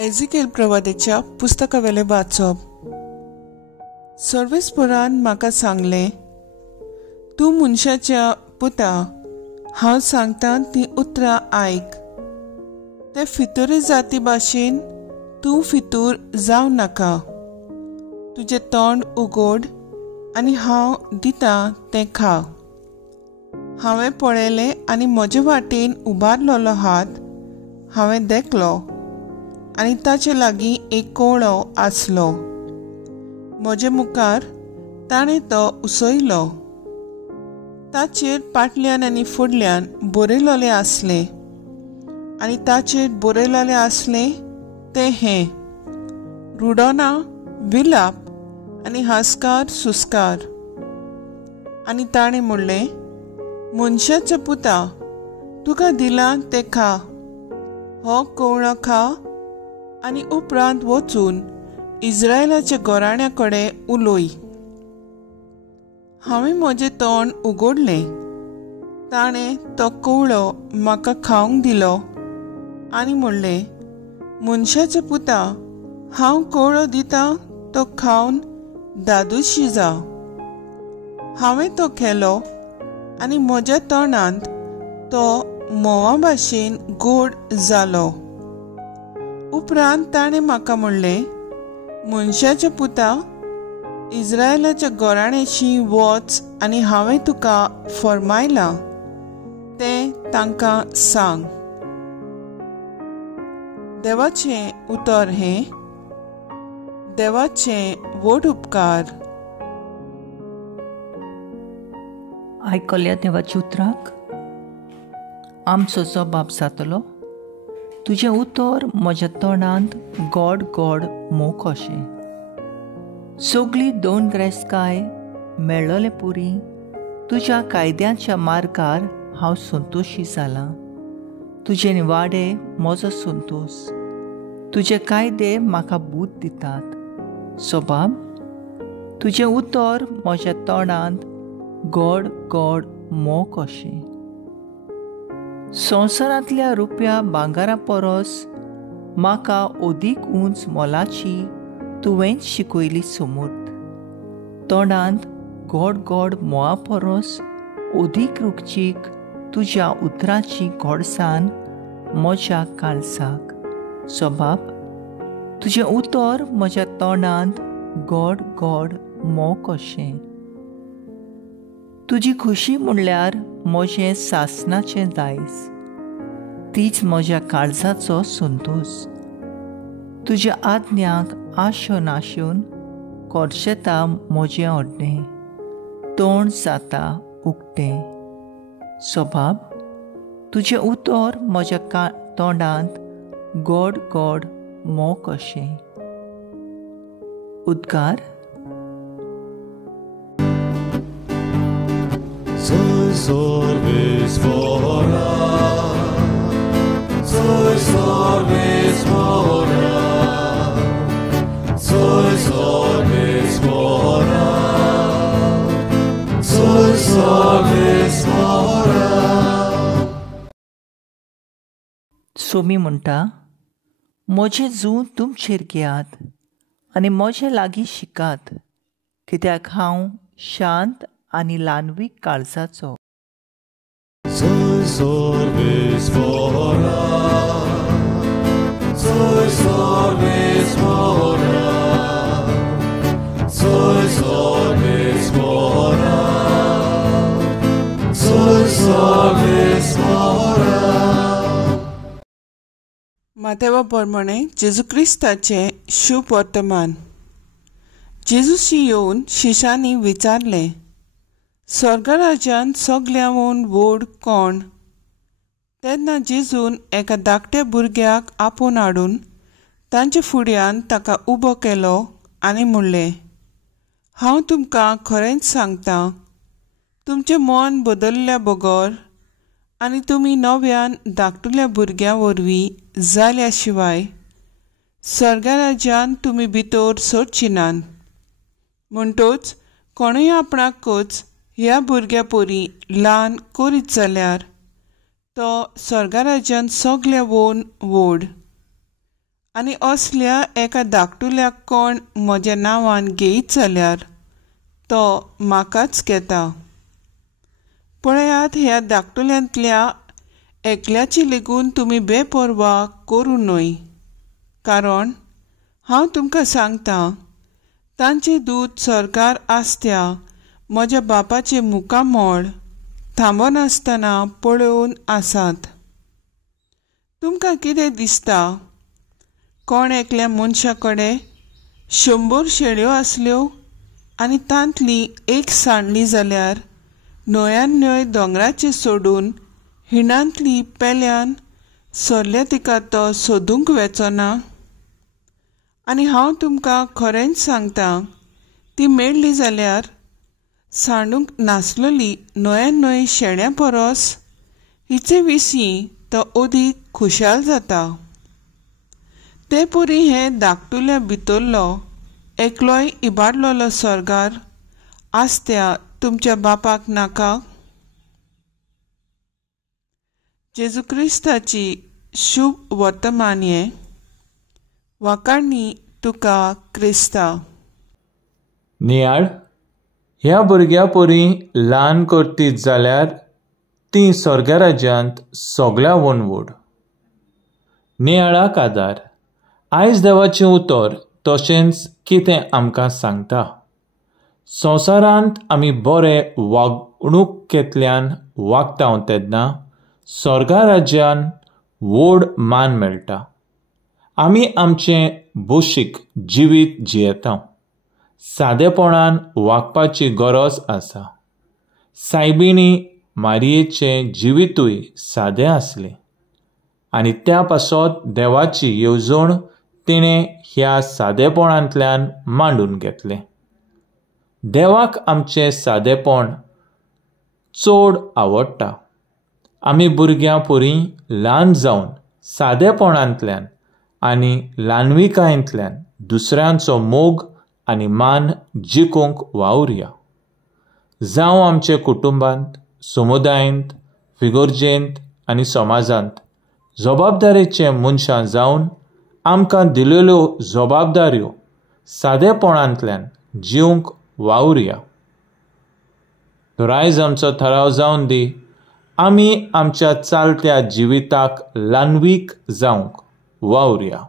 एजिकेल प्रवादीच्या पुस्तकावेले वाचप. सर्वेस्परान म्हाका सांगले, तूं मनशाच्या पुता, हांव सांगता ती उतरां आयक. ते फितुरी जाती भाशेन तूं फितूर जावं नाका. तुजें तोंड उगड आनी हांव दिता तें खा. हांवें पळयलें आनी म्हजे वाटेन उबारलोलो हात हांवें देखलो आनी ताचे लागीं एक कोवळो आसलो. म्हजे मुखार ताणें तो उसयलो. ताचेर फाटल्यान आनी फुडल्यान बरयलोलें आसलें आनी ताचेर बरयलोलें आसलें तें हें: रुडोना, विलाप आनी हास्कार सुस्कार. आनी ताणें म्हणलें, मनशाच्या पुता, तुका दिलां तें खा. हो कोवळो खा आनी उपरांत वचून इस्रायलाच्या घराण्या कडेन उलय. हांवें म्हजें तोंड उगडलें. ताणें तो कोवळो म्हाका खावंक दिलो आनी म्हणलें, मनशाच्या पुता, हांव कोवळो दितां तो खावन दादूशी जा. हांवें तो केलो आनी म्हज्या तोंडांत तो मोवा भाशेन गोड जालो. उपरांत ताणें म्हाका म्हणलें, मनशाच्या पुता, इस्रायलाच्या घराण्याची वच आनी हांवें तुका फरमायलां तें तांकां सांग. देवाचें उतर हें. देवाचें व्हड उपकार. आयकल्या देवाची उतराक आमचो जबाब जातलो, तुजें उतर म्हज्या तोंडांत गोड गोड मोग कशें. सगळी दोन ग्रेस्काय मेळ्ळोले पुरी तुज्या कायद्याच्या मार्गार हांव संतोशी जालां. तुजे निवाडे म्हजो संतोश. तुजे कायदे म्हाका बूद दितात. सोबाब, तुजें उतर म्हज्या तोंडांत गोड गोड मोग कशें. संवसारांतल्या रुपया भांगारा परस म्हाका अदीक उंच मोलाची तुवें शिकयली समूत. तोंडांत गोड गोड मोआ परस अदीक रुचीक तुज्या उतराची गोडसाण म्हज्या काळजाक. सोबाब, तुजें उतर म्हज्या तोंडांत गोड गोड मोग कशें. तुजी खुशी म्हणल्यार म्हजें सासणाचें दायज. तीच म्हज्या काळजाचो संतोश. तुज्या आज्ञांक आशो नाशून कोरशेता म्हजें ओड्डें. तोंड जाता उक्तें. सोबाब, तुजें उतर म्हज्या तोंडांत गोड गोड मोग कशें. उद्गार. Sorves fora, sorves fora, sorves fora, sorves fora. Somi म्हणटा, म्हजें जूं तुमचेर घेयात आनी म्हजे लागीं शिकात, कित्याक हांव शांत आनी ल्हानवीक काळजाचो. Sorves fora, sorves fora, sorves fora, sorves fora. मातेवा प्रमाणे जेजू क्रिस्ताचें शुभ वर्तमान. जेजूशी येवन शिशांनी विचारलें, स्वर्गराज्यांत सगळ्यांत व्हड कोण? तेन्ना जेजून एका धाकट्या भुरग्याक आपोवन हाडून तांचे फुड्यान ताका उबो केलो आनी म्हणलें, हांव तुमकां खरेंच सांगतां, तुमचें मन बदलल्या बगर आनी तुमी नव्यान धाकटुल्या भुरग्यां वरवीं जाल्या शिवाय स्वर्गराज्यांत तुमी भितर सरची नात. म्हणटच कोणूय आपणाकच ह्या भुरग्या परी ल्हान करीत जाल्यार तो स्वर्गराज्यांत सगळ्या व्हड. आनी असल्या एका धाकटुल्याक कोण म्हज्या नांवान घेयत जाल्यार तो म्हाकाच घेता. पळयात, ह्या धाकटुल्यांतल्या एकल्याची लेगून तुमी बेपरवा करूं न्हय, कारण हांव तुमकां सांगतां, तांचे दूत सरकार आसत्या म्हज्या बापाचे मुखामोळ थांबोन आसतना पळोवन आसात. तुमकां कितें दिसता? कोण एकल्या मनशा कडेन 100 शेळयो आसल्यो आनी तांतली एक सांडली जाल्यार न्हंयान न्हंय दोंगराचेर सोडून हिणांतली पेल्यान सरल्या तिका तो सोदूंक वेचना? आनी हांव तुमकां खरेंच सांगतां, ती मेळ्ळी जाल्यार सांडूंक नासलोली न्हंयान न्हंय शेण्या परस हिचे विशीं तो अदीक खुशाल जाता. ते परी हें धाकटुल्या भितरलो एकलोय इबाडलोलो सरकार आसत्या तुमच्या बापाक नाका? जेजू क्रिस्ताची शुभ वर्तमान्ये. वाकाडणी तुका क्रिस्ता. नियाळ, ह्या भुरग्या परी ल्हान करतीत जाल्यार ती स्वर्ग राज्यांत सगळ्यावन व्हड. नियाळाक आदार. आयज देवाचें उतर तशेंच कितें आमकां सांगता. संवसारांत आमी बरे वागणुकेंतल्यान वागता तेन्ना स्वर्गा राज्यान व्हड मान मेळटा. आमी आमचें भौशीक जिवीत जियेता. सादेपणान वागपाची गरज आसा. सायबिणी मारयेचें जिवीतूय सादें आसलें आनी त्या पासत देवाची येवजण तिणें ह्या सादेपणांतल्यान मांडून घेतलें. देवाक आमचें सादेपण चड आवडटा. आमी भुरग्यां परी ल्हान जावन सादेपणांतल्यान आनी ल्हानविकायेंतल्यान दुसऱ्यांचो मोग आनी मान जिखूंक वावुरया. जावं आमचे कुटुंबांत, समुदायांत, फिगोर्जेंत आनी समाजांत जबाबदारेचे मनशां जावन आमकां दिलेल्यो जबाबदाऱ्यो सादेपणांतल्यान जिवंक वावुरया. तर आयज आमचो थाराव जावन दी, आमी आमच्या चालत्या जिविताक ल्हानवीक जावंक वावुरया.